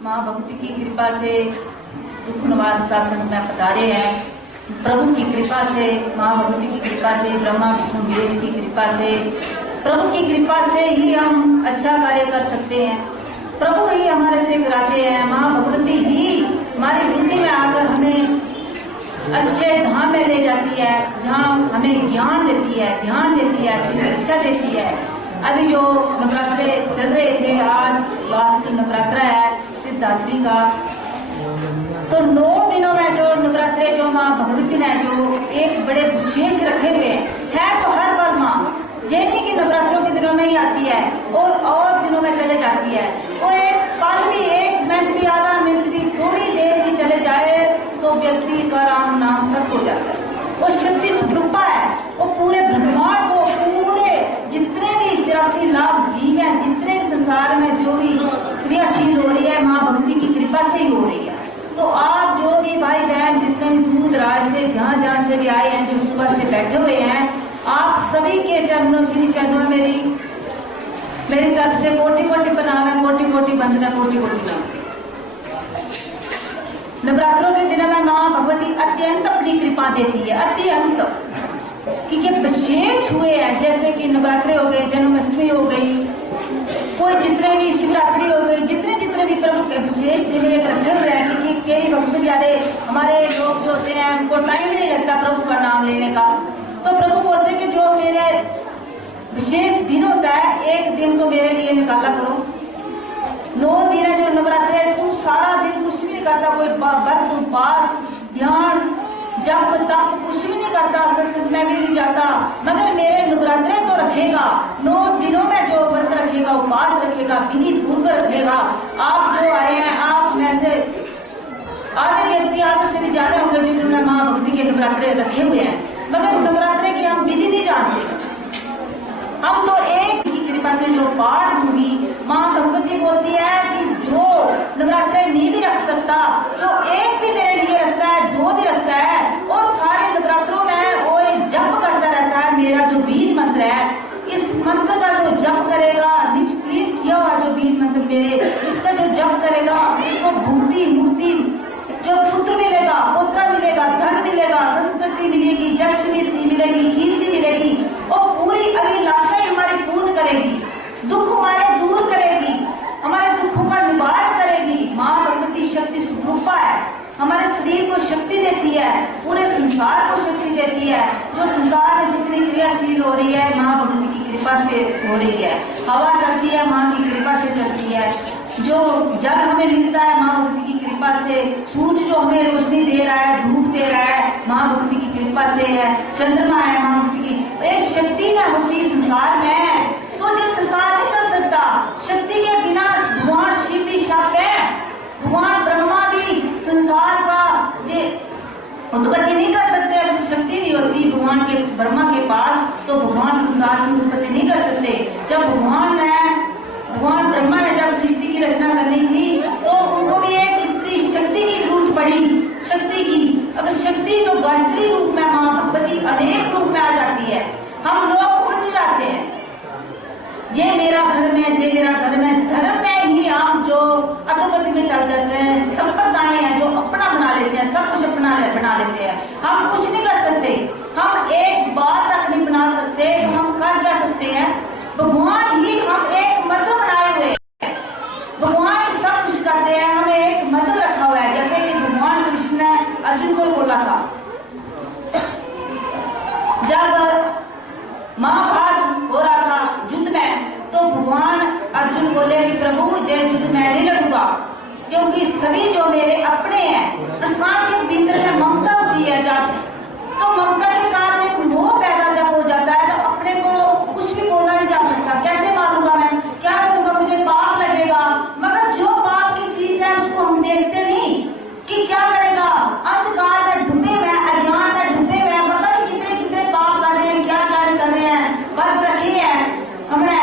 माँ भगवती की कृपा से दुखनवाद शासन में पधारे हैं। प्रभु की कृपा से, माँ भगवती की कृपा से, ब्रह्मा विष्णु महेश की कृपा से, प्रभु की कृपा से ही हम अच्छा कार्य कर सकते हैं। प्रभु ही हमारे से कराते हैं। माँ भगवती ही हमारी बुद्धि में आकर हमें अच्छे धाम में ले जाती है, जहाँ हमें ज्ञान देती है, ध्यान देती है, अच्छी शिक्षा देती है। अभी जो नवरात्रे चल रहे थे, आज लास्ट नवरात्रा है सिद्धात्री का, तो 9 दिनों में जो नवरात्रे जो माँ भगवती ने जो एक बड़े विशेष रखे हुए है, तो हर बार माँ ये नहीं कि नवरात्रों के दिनों में ही आती है और दिनों में चले जाती है। वो एक पल भी, 1 मिनट भी, आधा मिनट भी, थोड़ी देर भी चले जाए तो व्यक्ति का राम नाम सब हो जाता है। वो शक्ति स्वरूपा है। वो पूरे ब्रह्मांड को, पूरे जितने भी 84 लाख जीव हैं, जितने भी संसार में जो भी क्रियाशील हो रही है, माँ भगवती की कृपा से ही हो रही है। तो आप जो भी भाई बहन जितने भी दूर दराज से जहाँ से भी आए हैं, जो सुबह से बैठे हुए हैं, आप सभी के चरणों, श्री चरणों में मेरी तरफ से कोटि कोटि प्रणाम है, कोटि कोटि वंदना, कोटि कोटि प्रणाम। नवरात्रों के दिनों में माँ भगवती अत्यंत अपनी कृपा देती है, अत्यंत, कि ये विशेष हुए हैं। जैसे कि नवरात्रे हो गए, जन्माष्टमी हो गई, कोई जितने भी शिवरात्रि हो गई, जितने भी प्रभु के विशेष दिन एक रखे हुए हैं, क्योंकि कई भक्त प्यारे हमारे लोग जो होते हैं उनको टाइम नहीं लगता प्रभु का नाम लेने का। तो प्रभु बोलते कि जो मेरे विशेष दिन होता है, एक दिन तो मेरे लिए निकाला करो। 9 दिन है जो नवरात्रे, तू सारा दिन कुछ भी नहीं करता, कोई व्रत उपवास ध्यान जप तप कुछ भी नहीं करता, सत्संग में भी नहीं जाता, मगर मेरे नवरात्रे तो रखेगा। 9 दिनों में जो व्रत रखेगा, उपवास रखेगा, विधि पूर्व रखेगा। आप जो आए हैं, आप में से आधे व्यक्ति, आधे से भी ज्यादा होंगे जिन्होंने माँ भगवती के नवरात्रे रखे हुए हैं, मगर नवरात्रे की हम विधि नहीं जानते। हम तो एक की कृपा से जो पाठ होगी, माँ भगवती बोलती है कि जो नवरात्रे नहीं भी रख सकता, जो एक भी मेरे लिए रखता है, 2 भी रखता है, और सारे नवरात्रों में वो जप करता रहता है। मेरा जो बीज मंत्र है, इस मंत्र का जो जप करेगा, निष्क्रिय किया हुआ जो बीज मंत्र मेरे, इसका जो जप करेगा, इसको भूति मुक्ति, जो पुत्र मिलेगा, पुत्र मिलेगा, धन मिलेगा, संपत्ति मिलेगी, यश मिलेगी, कीर्ति मिलेगी, और पूरी अभिलाषाएं हमारी पूर्ण करेगी, दुख हमारे दूर करेगी, हमारे दुखों का निवारण करेगी। माँ भगवती शक्ति स्वरूपा है, हमारे शरीर को शक्ति देती है, पूरे संसार को शक्ति देती है। जो संसार में जितनी क्रियाशील हो रही है, माँ भगवती की कृपा से हो रही है। हवा चलती है, माँ की कृपा से चलती है। जो जल हमें मिलता है, माँ भगवती की कृपा से। सूर्य जो हमें रोशनी दे रहा है, धूप दे रहा है, माँ भगवती की कृपा से है। चंद्रमा है, माँ भगवती की। ये शक्ति न होती संसार में तो ये संसार नहीं चल सकता। शक्ति के बिना भगवान शिव भी शाप है, भगवान ब्रह्मा भी संसार का ये उत्पत्ति नहीं कर सकते। अगर शक्ति नहीं होती भगवान के, ब्रह्मा के पास, तो भगवान संसार की उत्पत्ति नहीं कर सकते। जब भगवान ब्रह्मा ने जब सृष्टि की रचना करनी थी, तो उनको भी एक स्त्री शक्ति की जरूरत पड़ी, शक्ति की। अगर शक्ति तो गायत्री रूप में, माँ भगवती अनेक रूप में आ जाती है। हम लोग उलझ जाते हैं, ये मेरा धर्म है, ये मेरा धर्म है। धर्म में ही हम जो अधोगति में चल जाते हैं, संप्रदाय है जो अपना बना लेते हैं, सब कुछ अपना बना लेते हैं। हम कुछ नहीं कर सकते, हम एक बात तक नहीं बना सकते, तो हम कर क्या सकते हैं? भगवान ही हम एक मत बनाए हुए हैं, भगवान ही सब कुछ करते हैं। हमें एक मत रखा हुआ है। जैसे कि भगवान कृष्ण ने अर्जुन को बोला था, जब महाभारत हो रहा था युद्ध में, तो भगवान अर्जुन बोले कि प्रभु जय युद्ध में नहीं लड़ूंगा, क्योंकि सभी जो मेरे अपने हैं। इंसान के भीतर में ममता होती है, जब तो ममता के कारण एक मोह पैदा जब हो जाता है, तो अपने को कुछ भी बोलना नहीं जा सकता। कैसे मारूंगा मैं, क्या करूंगा, मुझे पाप लगेगा। मगर जो पाप की चीज है उसको हम देखते नहीं कि क्या करेगा। अंधकार में डूबे हुए, अज्ञान में डूबे हुए, पता नहीं कितने पाप कर रहे हैं, क्या कर रहे हैं, वर्ग रखे हैं। हमने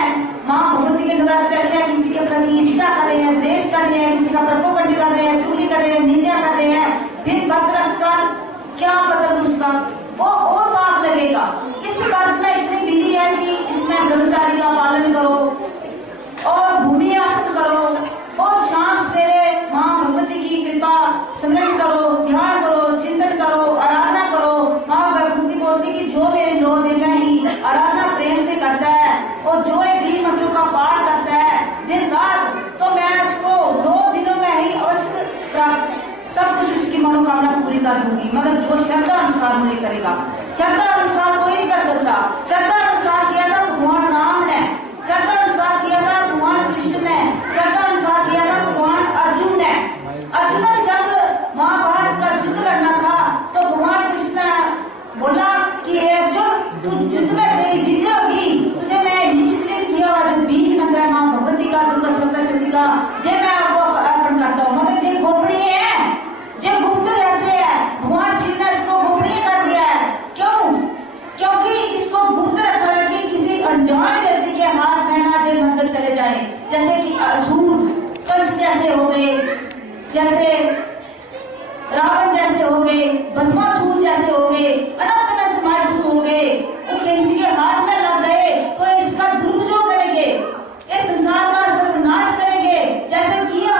माँ भगवती के नवरात्रे रखे हैं, किसी के प्रति ईर्ष्या कर रहे हैं, द्वेष कर रहे हैं, किसी का प्रपोगंड कर रहे हैं, चुगली कर रहे हैं, निंदा कर रहे हैं, फिर व्रत रखकर क्या मतलब उसका वो और पाप लगेगा। इस व्रत में इतनी विधि है कि इसमें ब्रह्मचारी का पालन करो, और भूमि आसन करो, और शाम सवेरे कर दूंगी, मगर जो श्रद्धा अनुसार मुझे करेगा। श्रद्धा अनुसार कोई नहीं कर सकता। श्रद्धा अनुसार किया था भगवान राम ने, श्रद्धा अनुसार किया था भगवान कृष्ण ने, श्रद्धा अनुसार किया था भगवान अर्जुन ने। अर्जुन ने जब महाभारत का युद्ध लड़ना था तो भगवान कृष्ण ने बोला कि अर्जुन तू युद्ध में तेरी विजय होगी, तुझे मैं निष्क्रिय किया हुआ जो बीज मंत्र है माँ भगवती का, दुर्गा सप्तशती का, जे मैं आपको अर्पण करता हूँ। मगर जे गोपनीय है, जे गुप्त रहस्य है, भगवान शिव ने इसको गोपनीय कर दिया है। क्यों? क्योंकि इसको गुप्त रखा है कि किसी अनजान व्यक्ति के हाथ में ना जे मंत्र चले जाए। जैसे कि असुर कंस जैसे हो गए, जैसे रावण जैसे हो गए, भस्मासुर जैसे हो गए, अनंत अनंत मायासुर हो गए, वो किसी के हाथ में लग गए तो इसका दुरुपयोग करेंगे, इस संसार का सर्वनाश करेंगे। जैसे किया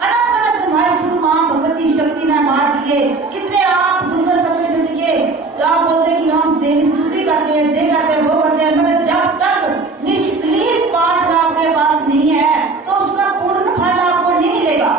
अनंत अनंत मायासुर मां भगवती शक्ति ने मार दिए। कितने आप दुर्गा सप्तशती के तो आप बोलते कि हम देवी स्तुति करते हैं, जे करते हैं, वो करते हैं, मगर जब तक निष्क्रिय पाठ आपके पास नहीं है तो उसका पूर्ण फल आपको नहीं मिलेगा।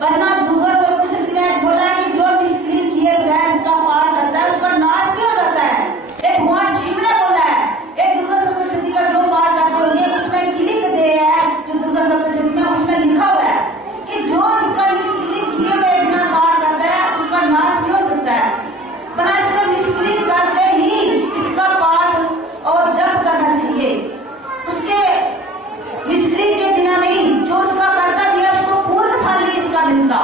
वरना दुर्गा सप्तशती ने बोला कि जो निष्क्रिय किए बगैर इसका पाठ करता है उसका नाश भी हो जाता है। एक भगवान शिव ने बोला है, एक दुर्गा सप्तशती का जो पाठ करते होंगे उसमें लिख दे है, जो दुर्गा सप्तशती में उसमें लिखा हुआ है कि जो इसका निष्क्रिय किए हुए बिना पाठ करता है उसका नाश भी हो सकता है। बना इसका निष्क्रिय करके ही इसका पाठ और जप करना चाहिए, उसके निष्क्रिय के बिना नहीं। जो उसका करता भी है उसको पूर्ण फल नहीं इसका मिलता।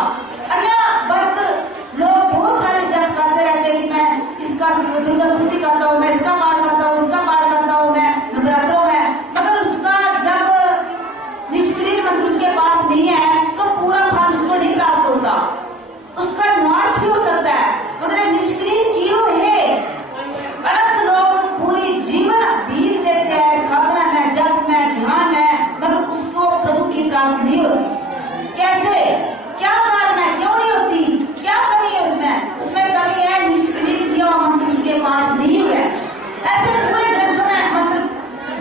अन्य वक्त लोग बहुत सारे जप करते रहते हैं कि मैं इसका दुर्गा स्तुति करता हूँ, मैं इसका पाठ करता हूँ, इसका पाठ करता हूँ मैं नवरात्रों में, मगर उसका जब निष्क्रिय मंत्र उसके पास नहीं है तो पूरा फल उसको नहीं प्राप्त होता, उसका नाश भी हो सकता है। मगर निष्क्रिय किए हुए अनंत लोग पूरी जीवन बीत देते हैं साधना में, जप में, ध्यान में, मगर उसको प्रभु की प्राप्ति नहीं होती। कैसे? क्या कारण है? क्यों नहीं होती? क्या कमी है उसमें? उसमें कमी है निष्क्रिय किया हुआ मंत्र उसके पास नहीं हुआ। ऐसे पूरे ग्रंथों में मंत्र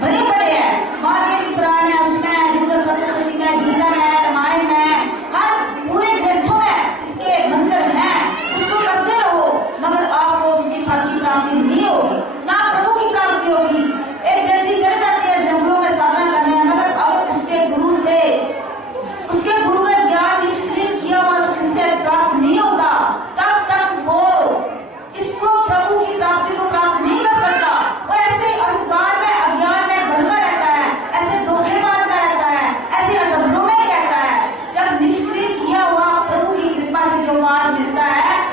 भरे पड़े हैं, वाल्मीकि पुराण है, उसमें दुर्गा सप्तशती में, गीता में, रामायण में, हर पूरे ग्रंथों में इसके मंत्र हैं। उसको करते रहो मगर आपको उसकी फल की प्राप्ति नहीं होगी, ना प्रभु की प्राप्ति होगी। एक व्यक्ति चले जाते हैं जंगलों में साधना करने, मगर अगर उसके गुरु से, उसके गुरु का ज्ञान निष्क्रिय किया हुआ उससे प्राप्त नहीं होता, तब तक वो इसको प्रभु की प्राप्ति को प्राप्त नहीं कर सकता। वो ऐसे अंधकार में, अज्ञान में भरता रहता है, ऐसे धोखेबाज में रहता है, ऐसे अडम्बरों में ही रहता है। जब निष्क्रिय किया हुआ प्रभु की कृपा से जो पाठ मिलता है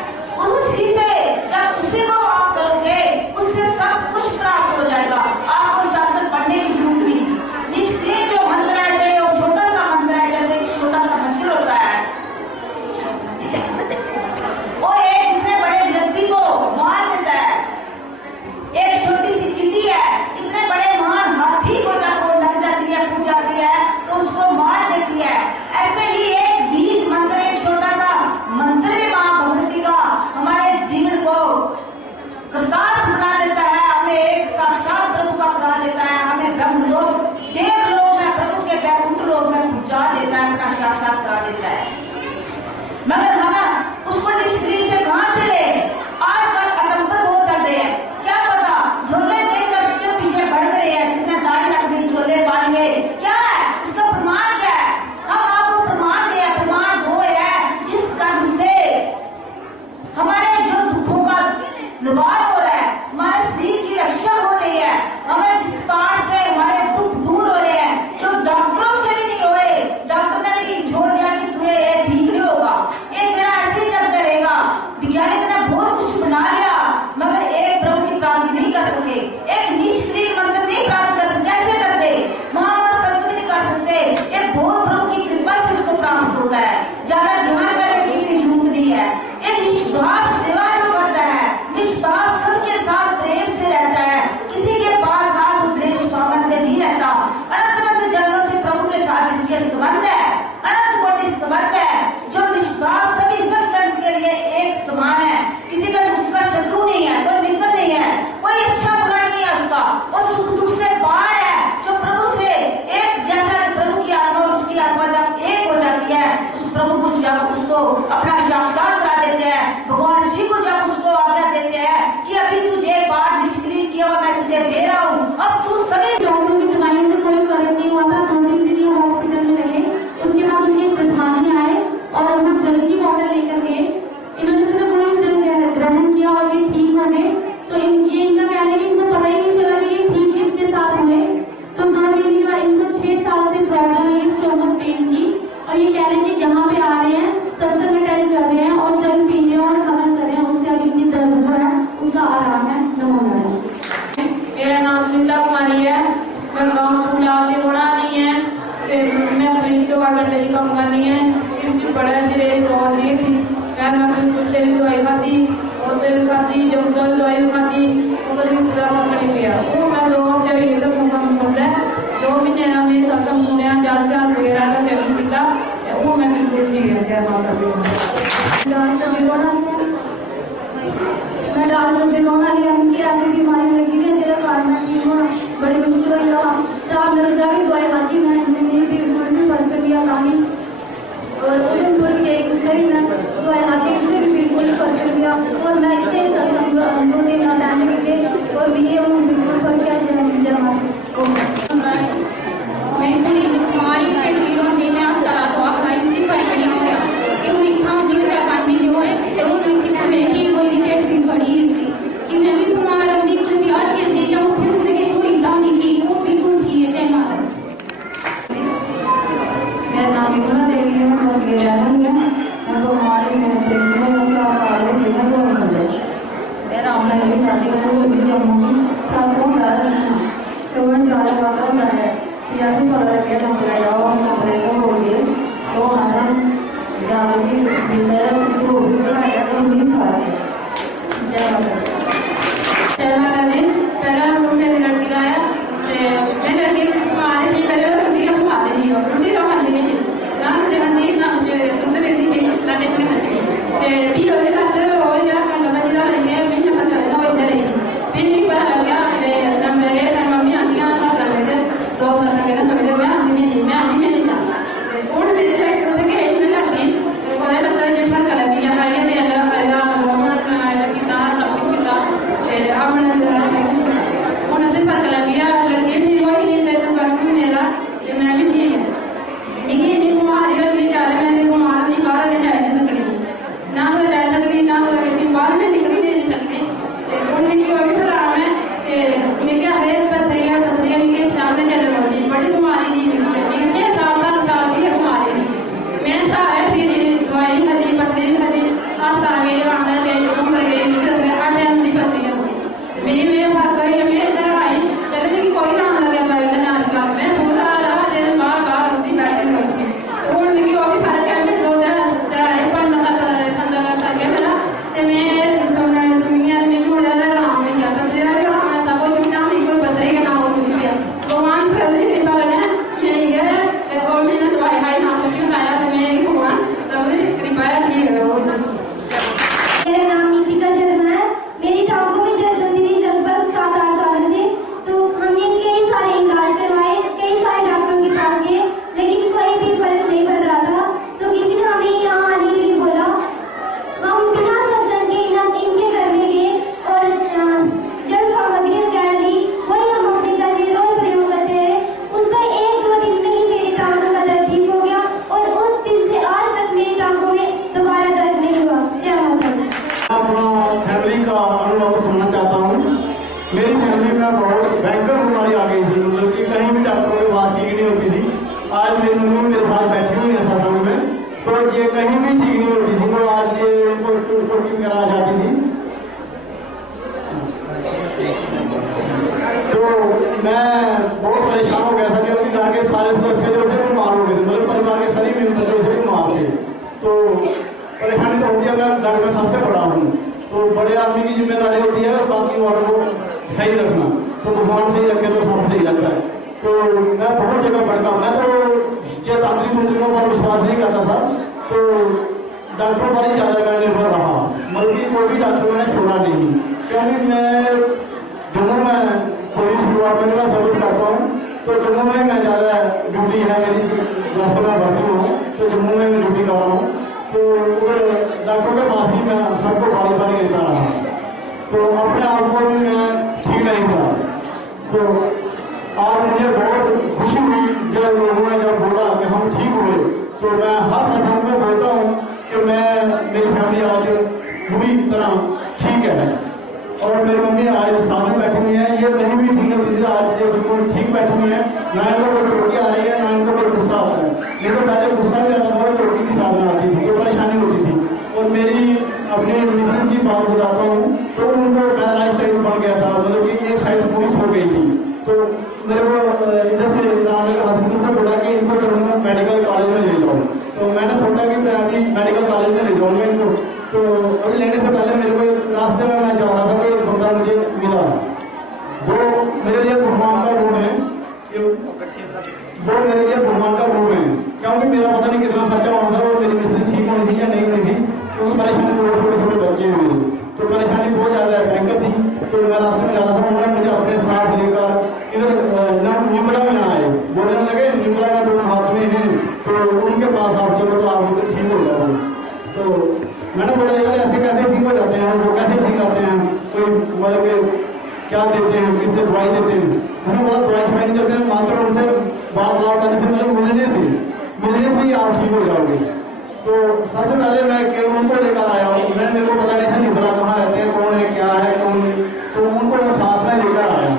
उसी से, जब उसी को आप करोगे उससे सब कुछ प्राप्त हो जाएगा, आपको शास्त्र पढ़ने की जरूरत नहीं। निष्क्रिय जो मंत्र है, चाहे वो छोटा सा मंत्र है, जैसे एक छोटा सा मच्छर होता है, वो एक इतने बड़े व्यक्ति को मार देता है। एक छोटी सी चींटी है, इतने बड़े महान हाथी को जब वो लग जाती है, फूट जाती है तो उसको मार देती है। ऐसे ही एक बीज मंत्र, एक छोटा सा मंत्र भी मां भगवती का हमारे जीवन को कृतार्थ बना देता है, हमें एक साक्षात प्रभु का करा देता है, हमें ब्रह्मलोक, देवलोक में, प्रभु के वैकुंठ लोक में पहुंचा देता है, अपना साक्षात करा देता है। मगर हम उसको निष्क्रिय से कहां से ले? आजकल अडम्बर बहुत चल रहे हैं, क्या पता झोले देकर उसके पीछे भड़क रहे हैं, जिसने दाढ़ी रख दी, झोले पा लिए, क्या है उसका प्रमाण? क्या है? हम आपको प्रमाण दिया, प्रमाण वो है जिस कर्म से हमारे जो दुखों का निवारण हो रहा है, हमारे शरीर की रक्षा हो रही है, हमारे जिस पार से हमारे दुख दूर हो रहे हैं, जो डॉक्टरों से भी नहीं हुए, डॉक्टर ने भी छोड़ दिया कि तुझे ये ठीक नहीं होगा, ये तेरा ऐसे ही चलता रहेगा। वैज्ञानिक ने बहुत कुछ बना लिया मगर एक प्रभु की प्राप्ति नहीं कर सके, एक निष्क्रिय मंत्र नहीं प्राप्त कर सके। कैसे करते? महामत संत भी नहीं कर सकते, ये बहुत प्रभु की कृपा से उसको प्राप्त होता है। ज्यादा ध्यान करने की भी जरूरत नहीं है। ये निष्भाव सेवा जो करता है, निष्भाव सबके साथ प्रेम से रहता है, किसी के पास साथ द्वेष भावना से नहीं रहता। अनंत अनंत जन्मों से प्रभु के साथ जिसके संबंध है, अनंत कोटि संबंध है, जो निष्भाव सभी सब जन के लिए एक समान है, किसी का उसका शत्रु नहीं है, कोई मित्र नहीं है, कोई अच्छा बुरा नहीं है उसका, वो सुख दुख से पार है, जो प्रभु से एक जैसा। प्रभु की आत्मा उसकी आत्मा जब एक हो जाती है, उस प्रभु को जब उसको अपना साक्षात करा देते हैं, किया हुआ मैं तुझे दे रहा हूँ, अब तू सभी डॉक्टरों की दवाइयों से कोई फर्क नहीं हुआ था। 2-3 दिन ये हॉस्पिटल में रहे। उसके बाद उनके जेठानी आए और उनको जल की बॉटल लेकर गए। इन्होंने सिर्फ वही जल ग्रहण किया और ये ठीक हो गए। तो ये इनका कहना है कि इनको पता ही नहीं चला कि ये ठीक किसके साथ हुए। तो 2 महीने के बाद इनको 6 साल से प्रॉब्लम है स्टोमक पेन की, और ये कह रहे हैं कि यहाँ पे आ रहे हैं, सत्संग अटेंड कर रहे हैं और जल पी रहे हैं और हवन कर रहे हैं, उससे अब इनकी दर्द जो है उसका आराम है। नमो। मेरा नाम सुनीता कुमारी है, मैं गाँव फुलाव के होना नहीं है, मैं पुलिस डिपार्टमेंट में काम करनी है। बड़ा जिले बहुत ही थी, मैं अपने कुत्ते की दवाई खाती और तेल खाती, जब दवाई खाती तो भी पूरा करने गया। वो मैं लोग जब ये सब काम करता है 2 महीने ना मैं सत्संग सुनया, जाल चाल वगैरह का सेवन किया, वो मैं बिल्कुल ठीक है। जय माता दी। मैं डाल सकती रोना लिया उनकी ऐसी बीमारी लगी है जेल कारण बड़ी मुश्किल हुई। राम ललिता की दवाई खाती मैंने भी फर्क लिया कहानी, और उधमपुर की गई कुत्ते ही मैं दवाई खाती, मुझे भी बिल्कुल फर्क लिया। और मैं इतने सत्संग 2 दिन अटेंड किए और भी ये बिल्कुल फर्क किया। मैं पूरी बीमारी पेट पीड़ होती मैं अस्पताल दवा खाई उसी फर्क नहीं होया कि हूँ इतना होती 4-5 महीने होए तो हूँ इतनी ठीक होई पेट पीड़ बड़ी थी कि मैं भी बीमार होती कुछ भी आज कैसे जाऊँ फिर मुझे कोई इतना नहीं की वो बिल्कुल ठीक है। जय माता। मेरा नाम विमला देवी है, मैं बस गया हूँ। मैं तो हमारे घर पे उसका कार्य लेकर बोल रहे मेरा ऑनलाइन भी शादी हो गई जम्मू सब को डर सुबह जा रहा है कि ऐसे पता लगे कमरे जाओ कमरे को हो गए तो हम ज़्यादा जी भीतर तो नहीं खा पहला रूम में लड़की लाया, मैं लड़की मारे थी पहले रोटी हम खा रही हो रोटी तो खाती नहीं ना मुझे खाती ना मुझे दूध देती थी ना टेस्ट नहीं खाती टी हो गया तो हो गया खाना बजा लेंगे मैं ना पता ना वो इधर ही फिर भी पता लग गया ना मेरे ना मम्मी आती हैं साथ कर रहे थे 2 साल तक ना समझ मैं आती नहीं मैं आती नहीं जाती कौन मेरे साइड को देखे मैं लगती कोई लगता है जब कर लगी है भाई ने अल्लाह अल्लाह मन का लगी का सब कुछ किया हमने उन्हें से फर्क लग गया। लड़के नहीं हुई नहीं मैं तो कर भी मेरा ये मैं भी ठीक है लेकिन नहीं बीमारी होती जा रही मैं बीमार नहीं बाहर ले जा नहीं सकती ना तो जा सकती ना तो किसी बाहर में निकल नहीं सकती उनकी क्यों भी आराम है निके हरे पत्थरियाँ निके सामने चल रही बड़ी बीमारी नहीं मिली है 6-7 साल की बीमारी नहीं मैं सारे फिर दवाई खाती पत्थरी खाती अस्पताल गई रामदा गई उम्र गई 8 दिन की पत्थरियाँ मेरी में फर्क गई मैं इधर आई चल भी कोई राम लगे पाए नाच का मैं पूरा रात दिन बार होती बैठे होती तो वो लगी वो भी फर्क है मैं 2 दिन पर मसा संदर सा के मेरा ते मैं सोना सुनिया ने भी उड़ा राम में जाता तेरा राम है सब कुछ नाम नहीं कोई पत्थरी का नाम कुछ भी भगवान प्रभु की कृपा करना ये और मैंने दवाई खाई ना कुछ उठाया तो मैं भगवान प्रभु की कृपा ठीक है। मेरा नाम नीतिका शर्मा है। मेरी टांगों में दर्द होती थी लगभग 7-8 सालों से, तो हमने कई सारे इलाज करवाए, कई सारे डॉक्टरों के पास गए लेकिन कोई भी फर्क नहीं पड़ रहा था। तो किसी ने हमें यहाँ आने के लिए बोला, हम बिना सत्संग के इनके घर में गए और जल सामग्री वगैरह ली, वही हम अपने घर में रोज प्रयोग करते रहे। उससे 1-2 दिन में ही मेरी टांगों का दर्द ठीक हो गया और उस दिन से आज तक मेरी टांगों में दोबारा दर्द नहीं हुआ। जय माता दी। अपना फैमिली का अनुभव सुनना चाहता हूँ। मेरी फैमिली में बहुत भयंकर बीमारी आ गई थी, मतलब कि कहीं भी डॉक्टरों की बात ठीक नहीं होती थी। आज मेरी मम्मी मेरे साथ बैठी हुई है सत्संग में, तो ये कहीं भी ठीक नहीं होती थी, तो आज ये इनको चोटी वगैरह आ जाती थी। तो मैं बहुत परेशान हो गया था क्योंकि घर के सारे सदस्य जो थे बीमार हो गए थे, मतलब परिवार के सभी मेंबर जो थे बीमार थे। तो परेशानी तो होती है, मैं घर में सबसे बड़ा हूँ, तो बड़े आदमी की जिम्मेदारी होती है बाकी औरों को सही रखना, तो भगवान सही रखे तो सब सही लगता है। तो मैं बहुत जगह पढ़ता, मैं तो ये तांत्रिक मंत्रियों पर विश्वास नहीं करता था, तो डॉक्टरों पर ही ज़्यादा मैं निर्भर रहा, बल्कि कोई भी डॉक्टर मैंने छोड़ा नहीं, क्योंकि मैं जम्मू में पुलिस डिपार्टमेंट में सर्विस करता हूँ, तो जम्मू में मैं ज़्यादा ड्यूटी है मेरी, जैसे मैं भर्ती हूँ तो जम्मू में मैं ड्यूटी कर रहा हूँ। तो उधर डॉक्टरों के पास ही मैं सबको बारी बारी लेता रहा, तो अपने आप को भी मैं ठीक नहीं था। तो आज मुझे बहुत खुशी हुई जब लोगों ने जब बोला कि हम ठीक हुए। तो मैं हर सत्संग में बोलता हूँ कि मेरी फैमिली आज पूरी तरह ठीक है और मेरी मम्मी आज साथ में बैठी हुई है, ये कहीं भी ठीक नहीं थी, आज ये बिल्कुल ठीक बैठी हुई है। ना इनको कोई चोटी आ रही है, ना इनको कोई गुस्सा आता है। नहीं तो पहले गुस्सा भी आता था और चोटी भी साथ में आती थी, तो परेशानी होती थी। और मेरी अपनी मिसेज की बात बताता हूँ तो उनको पैरालाइज टाइप बन गया था, मतलब कि एक साइड पूरी सो गई थी। तो मेरे को इधर से रामनगर हॉस्पिटल से बोला कि इनको तुरंत मेडिकल कॉलेज में ले जाओ। तो मैंने सोचा कि मैं अभी मेडिकल कॉलेज में ले जाऊँगा इनको। तो अभी लेने से पहले मेरे को रास्ते में मैं जा रहा था कि बंदा मुझे मिला, वो मेरे लिए भगवान का रूप है, वो मेरे लिए भगवान का रूप है। क्योंकि मेरा पता नहीं कितना खर्चा हुआ था और मेरी मिसेज ठीक होनी थी या नहीं होनी थी, क्योंकि परेशानी तो छोटे छोटे बच्चे हैं मेरे, तो परेशानी बहुत ज़्यादा है, भयंकर थी। तो मैं रास्ते में जा रहा था, उन्होंने मुझे अपने साथ लेकर इधर निमला में आए, बोलने लगे निमला का तो हाथ में है, तो उनके पास आप चलो तो आप उधर ठीक हो जाओ। तो मैंने बोला यार ऐसे कैसे ठीक हो जाते हैं, वो कैसे ठीक करते हैं, कोई मतलब कि क्या देते हैं, किससे दवाई देते हैं। मैंने बोला दवाई छवाई नहीं देते हैं, मात्र उनसे वार्तालाप करने से, मतलब मिलने से ही आप ठीक हो जाओगे। तो सबसे पहले मैं उनको लेकर आया हूँ, मेरे को पता नहीं था निमला कहाँ रहते हैं, कौन है क्या है कौन नहीं, तो उनको मैं साथ में लेकर आया।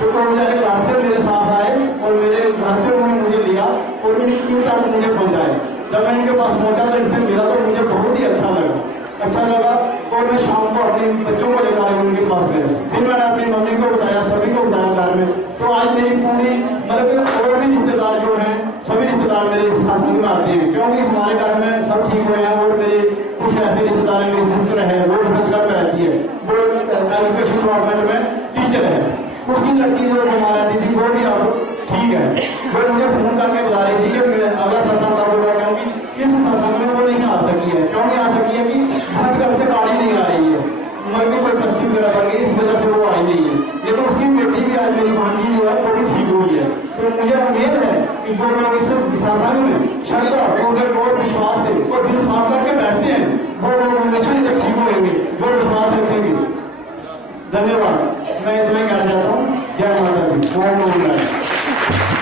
तो मेरे घर से मेरे साथ आए और मेरे घर से उन्होंने मुझे लिया और इनकी क्यों तक मुझे पहुँचाए। जब मैं इनके पास पहुँचा तो इनसे मिला तो मुझे बहुत ही अच्छा लगा और मैं शाम को अपने बच्चों को लेकर आया उनके पास गया। फिर मैंने अपनी मम्मी को बताया, सभी को बताया घर में। तो आज मेरी पूरी मतलब और भी रिश्तेदार जो हैं, सभी रिश्तेदार मेरे सत्संग में आते हैं, क्योंकि हमारे घर में सब ठीक हुए हैं। और मेरे कुछ ऐसे रिश्तेदार हैं, मेरी सिस्टर है वो छत्तीसगढ़ में रहती है, वो एजुकेशन डिपार्टमेंट में टीचर है, उसकी लड़की जो बीमार रहती थी वो भी अब ठीक है। वो मुझे फोन करके बता रही थी कि मैं अगला सत्संग का बोला, क्योंकि इस सत्संग में वो नहीं आ सकी है। क्यों नहीं आ सकी है कि घर से गाड़ी नहीं आ रही है, मगर कोई पर्ची वगैरह पड़ गई, इस वजह से वो आई नहीं है। लेकिन उसकी बेटी भी आज मेरी भांजी जो है वो भी ठीक हुई है। तो मुझे उम्मीद है कि जो लोग इस सत्संग में श्रद्धा और विश्वास से और दिल साफ करके बैठते हैं, वो लोग हमेशा ही ठीक होंगे जो विश्वास रखेंगे। धन्यवाद, मैं इतना कहना चाहता हूँ। जय माता दी।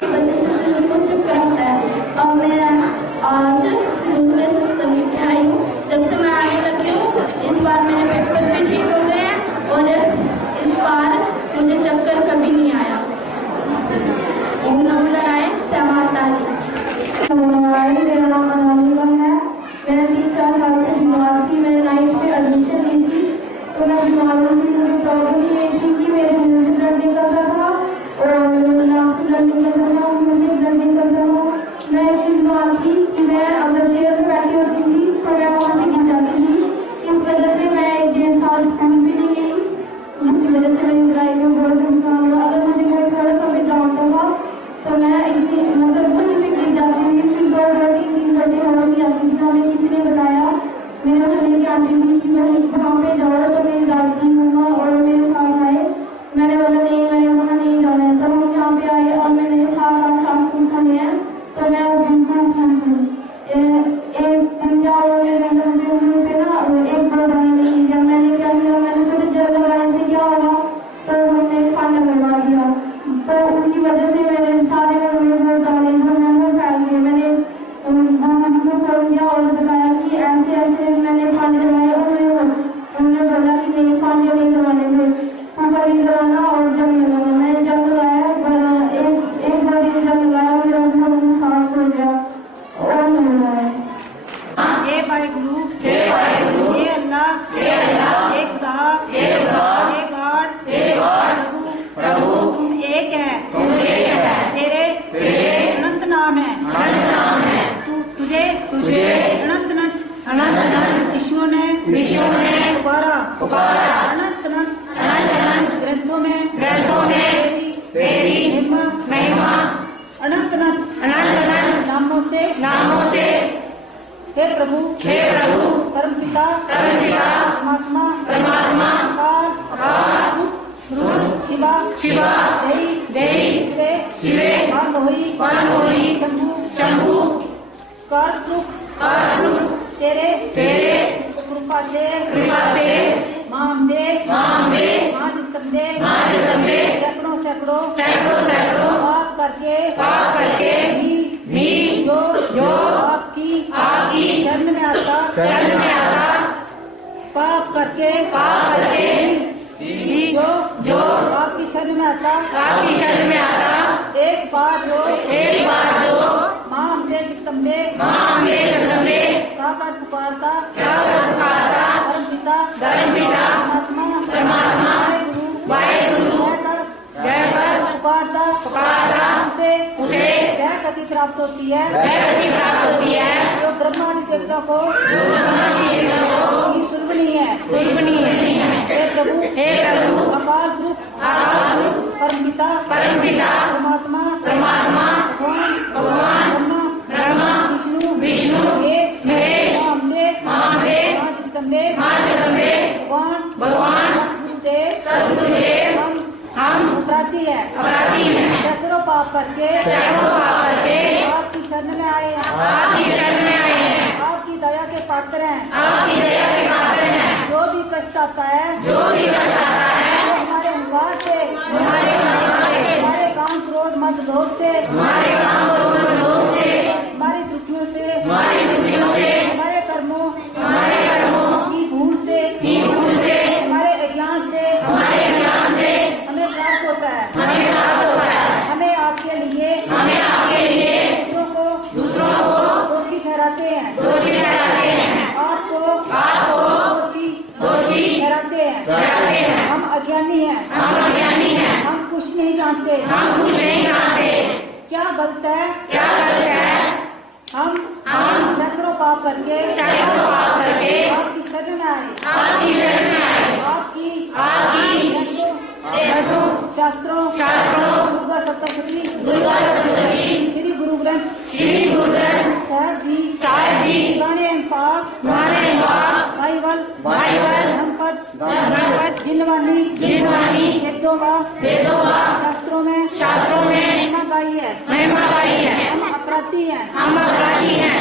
बच्चे से बिल्कुल चुप रहता है। अब मैं आज दूसरे सत्संग में आई हूँ। जब से मैं आने लगी हूँ, इस बार मेरे पेपर भी ठीक हो गए हैं और इस बार मुझे चक्कर कभी नहीं आया। ओम नमो नारायण, जय माता दी। मेरा नाम अनामिका है। मैं 3-4 साल से बीमार थी। मैंने 9th में एडमिशन ली थी। तो मैं बीमार हुई थी। मुझे प्रॉब्लम ये थी कि मेरे दिल से ब्लड निकलता था और नाक से ब्लड निकलता था, मुंह से ब्लड निकलता था। मैं इतनी बीमार थी कि मैं अगर चेयर से बैठी होती थी तो मैं वहाँ से गिर जाती थी। इस वजह से मैं 1.5 साल स्कूल भी नहीं गई, जिसकी वजह से मेरी पढ़ाई में बहुत नुकसान हुआ। अगर मुझे कोई थोड़ा सा भी डांटता था तो मैं इतनी मतलब वहीं पे गिर जाती थी। फिर 2 घंटे 3 घंटे और भी आती थी। हमें किसी ने बताया, मेरे को लेके आती थी कि मैं वहाँ पे जाओ तो मेरी दादी मम्मा और मेरे साथ आए। मैंने बोला नहीं, मैंने वहाँ नहीं जाना है। तब हम यहाँ पे आए और मैंने 7-8 सास को खाए हैं, तो मैं बिल्कुल ठीक हूँ। एक दिन क्या हुआ, मेरे मुँह पे ना 1-2 दाने नहीं दिया। मैंने क्या किया, मैंने सोचा जल लगाने से क्या होगा, तो हमने खाना बनवा दिया। तो उसकी वजह से मेरे सारे मुँह में वो दाने जो हैं वो फैल गए। मैंने उनको फोन किया और बताया कि ऐसे ऐसे मैंने फांदे लगाए और उन्होंने बोला कि नहीं, फांदे नहीं लगाने थे, ऊपर ही लगाना और जग लगाना। मैंने जग लगाया, एक 2 दिन जग लगाया, मेरा मुँह साफ हो गया और नहीं लगाया। हे वाहिगुरु, हे अल्लाह, हे खुदा, हे गॉड, प्रभु तुम एक है, तेरे अनंत नाम है, तुझे अनंत विष्णु ने पुकारा, अनंत ग्रंथों में तेरी महिमा, अनंत नामों से हे प्रभु परमपिता परमात्मा अकाल रूप शिवा देही शिवे पानोई शंभु कारस्वरूप तेरे कृपा से मां अम्बे मां जगदम्बे सैकड़ों सैकड़ों पाप करके भी जो आपकी शरण में आता पाप करके भी जो आपकी शरण में आता एक बार जो माँ अम्बे जगदम्बे काकर पुकारता धर्म पिता परमात्मा वाहेगुरु कहकर पुकारता उसे वह गति प्राप्त होती है जो ब्रह्मादि देवता को सुलभनीय है। हे प्रभु अकाल पुरुष परम पिता परमात्मा भगवान ब्रह्मा विष्णु महेश माँ जगदम्बे भगवान सद्गुरुदेव हम अपराधी है सैकड़ों पाप करके आपकी शरण में आए हैं आपकी दया के पात्र हैं जो भी कष्ट आता है वो हमारे अहंकार से हमारे काम क्रोध मद लोभ से हमारी त्रुटियों से हमारे कर्मों की भूल से हमारे अज्ञान से हमें प्राप्त होता है हमें आपके लिए दूसरों को दोषी ठहराते हैं आपको दोषी ठहराते हैं हम अज्ञानी हैं हम कुछ नहीं जानते क्या गलत है हम सैकड़ों पाप करके आपकी शरण में आए आपकी शास्त्रों दुर्गा सप्तशती श्री गुरु ग्रंथ साहिब जी पुराने पाक बाइबल धर्मपद जिनवानी वेदों शास्त्रों में महिमा गाई है हम अपराधी हैं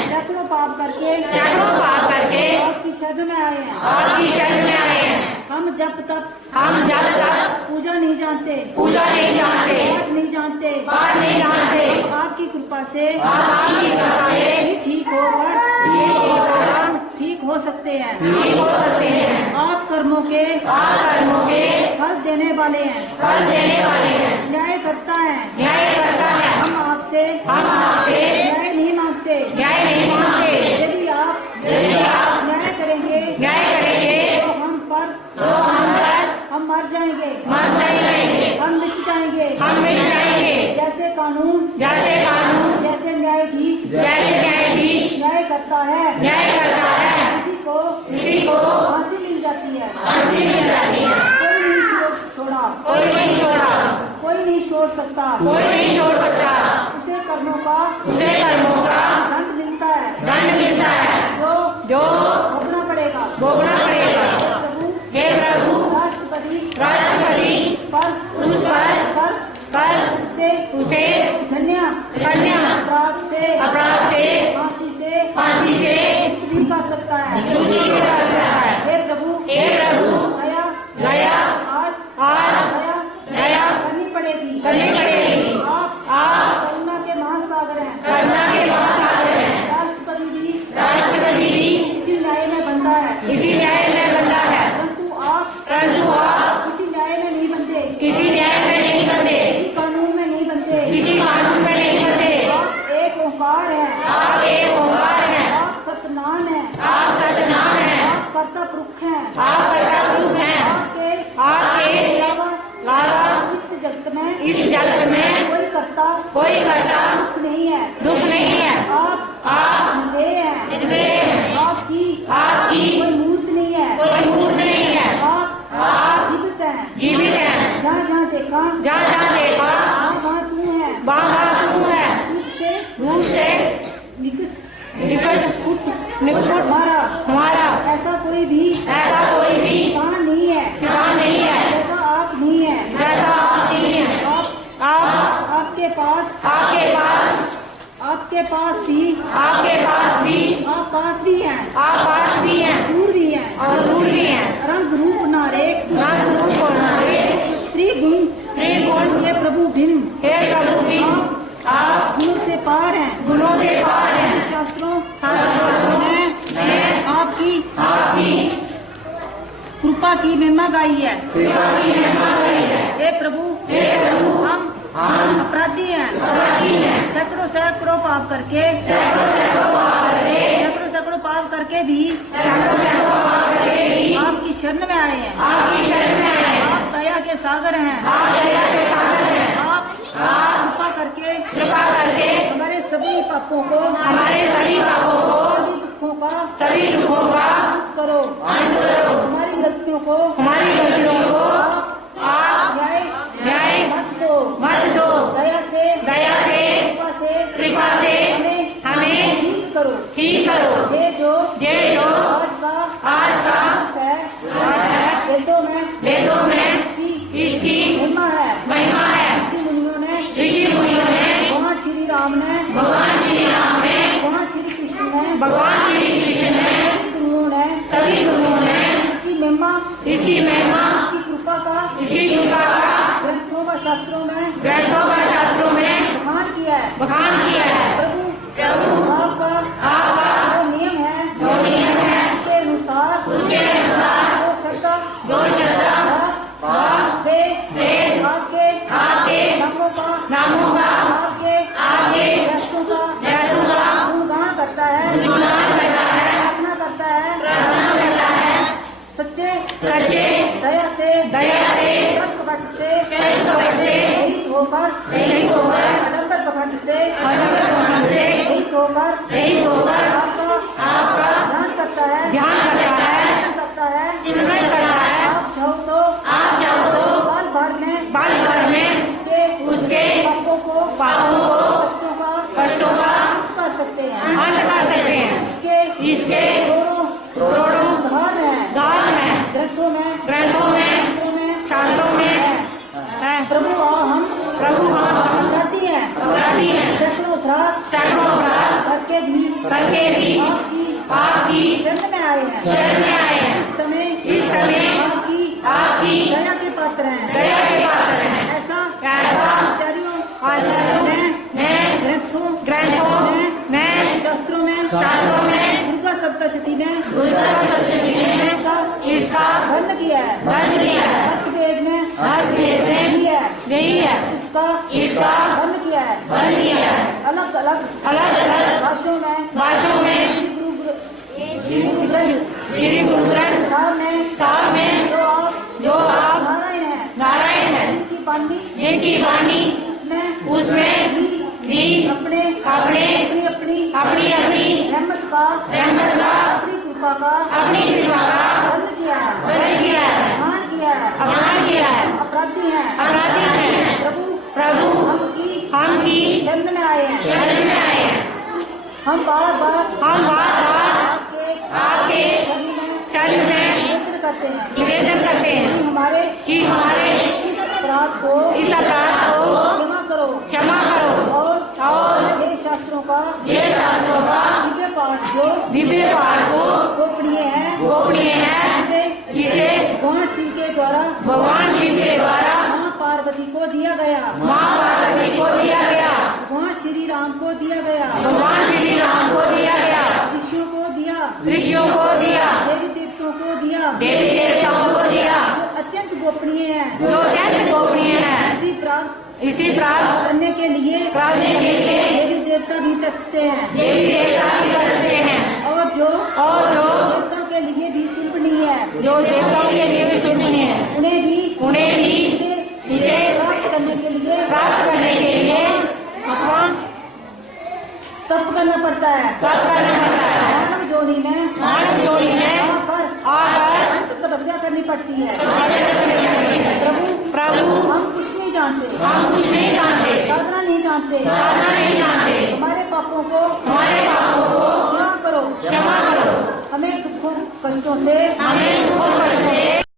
सैकड़ों पाप करके आपकी शरण में आए हैं हम जब तक पूजा नहीं जानते पाठ नहीं जानते आपकी कृपा से भी ठीक हो सकते हैं आप कर्मों के फल देने वाले हैं न्याय करता है हम आपसे न्याय नहीं मांगते यदि आप न्याय करेंगे तो हम पर हम मर जाएंगे हम मिट जाएंगे जैसे कानून जैसे न्यायाधीश न्याय करता है किसी को फांसी मिल जाती है कोई नहीं छोड़ सकता उसे कर्मों का दंड मिलता है जो भोगना पड़ेगा हे प्रभु राष्ट्रपति पर उसे अपराध से फांसी से भी कर सकता है हे प्रभु दया आज दया करनी पड़ेगी आप करुणा के महासागर हैं राष्ट्रपति भी इसी न्याय में बंधा है परंतु आप किसी न्याय में नहीं बनते किसी कानून में नहीं बनते आप एक ओंकार हैं आप सतनाम हैं आप कर्ता पुरुष हैं आपके अलावा इस जगत में कोई करता दुख नहीं है आप निर्भय हैं आपकी कोई मूर्त नहीं है आप जीवित हैं जहाँ देखा वहाँ तू है रूप से निकट हमारा ऐसा कोई भी स्थान नहीं है जैसा आप नहीं है आपके पास भी आप पास भी हैं दूर भी हैं रंग रूप नारे कृपा की महिमा गाई है। हे प्रभु हम अपराधी हैं, सैकड़ों सैकड़ों पाप करके भी आपकी शरण में आए हैं। आप दया के सागर हैं। आप कृपा करके हमारे सभी पापों को, सभी दुखों का अंत करो। हमारी गलतियों को आप न्याय मत दो। दया से कृपा से हमें ठीक करो। ये जो आज का वेदों में इसकी महिमा है। ऋषि मुनियों ने भगवान श्री राम ने भगवान श्री कृष्ण ने सभी गुरुओं ने इसकी महिमा इसकी कृपा का ग्रंथों व शास्त्रों में बखान किया है। प्रभु आपका जो नियम है उसके अनुसार दो श्रद्धा से आपके नामों का आपके रस्तों का गुणगान करता है, प्रार्थना करता है। सच्चे दया से सत कपट से रहित होकर अडंबर पखंड से रहित होकर आपका ध्यान करता है, सिमरन करता है। आप चाहो तो बाल भर में उसके पापों को कष्टों का अंत कर सकते हैं। इसके करोड़ों उदाहरण हैं ग्रंथों में शास्त्रों में। प्रभु हम अपराधी हैं। सैकड़ों अपराध करके भी आपकी शरण में आए हैं। इस समय आपकी दया के पात्र हैं। ऐसा आचार्यों ने ग्रंथों में शास्त्रों में दुर्गा सप्तशती ने इसका वर्णन किया है। अर्थवेद में यही है। इसका वर्णन किया है। अलग अलग भाषाओं में श्री गुरु ग्रंथ साहब में जो आप नारायण है जिनकी वाणी उसमें भी अपनी रहमत का अपनी कृपा का वर्णन किया है। अपमान किया है। अपराधी हैं। प्रभु हम की शरण में आए हैं। हम बार बार आपके शरण में निवेदन करते हैं कि हमारे इस अपराध को क्षमा करो और ये शास्त्रों का दिव्य पाठ को गोपनीय है इसे भगवान शिव के द्वारा माँ पार्वती को दिया गया। भगवान श्री राम को दिया गया। ऋषियों को दिया। देवी देवताओं को दिया। जो अत्यंत गोपनीय है। इसी प्राप्त करने के लिए देवी देवता भी तरसते हैं। और जो देवताओं के लिए भी सुनपनीय है। उन्हें भी इसे प्राप्त करने के लिए भगवान तप करना पड़ता है। मानव जोड़ी में आकर अंत तपस्या करनी पड़ती है। प्रभु हम कुछ नहीं जानते। साधना नहीं जानते। हमारे पापों को क्षमा करो। हमें दुखों कष्टों से